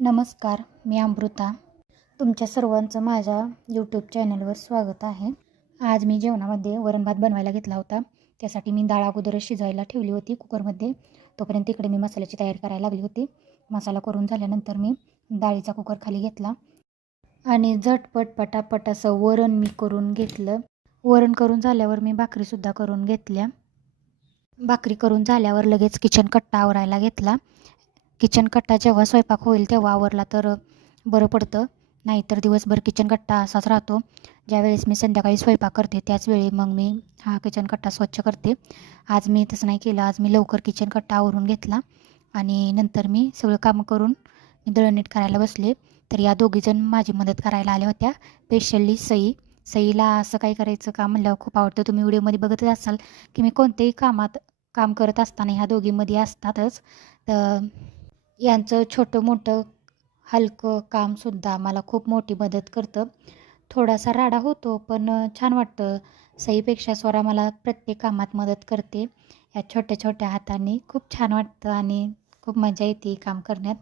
नमस्कार, मी अमृता. तुमच्या सर्वांचं माझ्या यूट्यूब चॅनलवर स्वागत आहे. आज मी जेवणामध्ये वरण भात बनवायला घेतला होता. त्यासाठी मी डाळ अगोदरच शिजायला ठेवली होती कुकरमध्ये. तोपर्यंत इकडे मी मसाल्याची तयारी करायला लागली होती. मसाला करून झाल्यानंतर मी डाळीचा कुकर खाली घेतला आणि झटपट पटापट असं वरण मी करून घेतलं. वरण करून झाल्यावर मी भाकरीसुद्धा करून घेतल्या. भाकरी करून झाल्यावर लगेच किचन कट्टा आवरायला घेतला. किचन कट्टा जेव्हा स्वयंपाक होईल तेव्हा आवरला तर बरं पडतं, नाहीतर दिवसभर किचन कट्टा असाच राहतो. ज्यावेळेस मी संध्याकाळी स्वयंपाक करते त्याचवेळी मग मी हा किचन कट्टा स्वच्छ करते. आज मी तसं नाही केलं. आज मी लवकर किचन कट्टा आवरून घेतला आणि नंतर मी सगळं कामं करून मी दळण नीट करायला बसले. तर या दोघीजण माझी मदत करायला आल्या होत्या. स्पेशली सईला असं काही करायचं काम म्हणल्यावर खूप आवडतं. तुम्ही व्हिडिओमध्ये बघतच असाल की मी कोणत्याही काम करत असताना ह्या दोघींमध्ये असतातच. तर यांचं छोटं मोठं हलकं कामसुद्धा मला खूप मोठी मदत करतं. थोडासा राडा होतो पण छान वाटतं. सईपेक्षा स्वरा मला प्रत्येक कामात मदत करते. या छोट्या छोट्या हातांनी खूप छान वाटतं आणि खूप मजा येते काम करण्यात.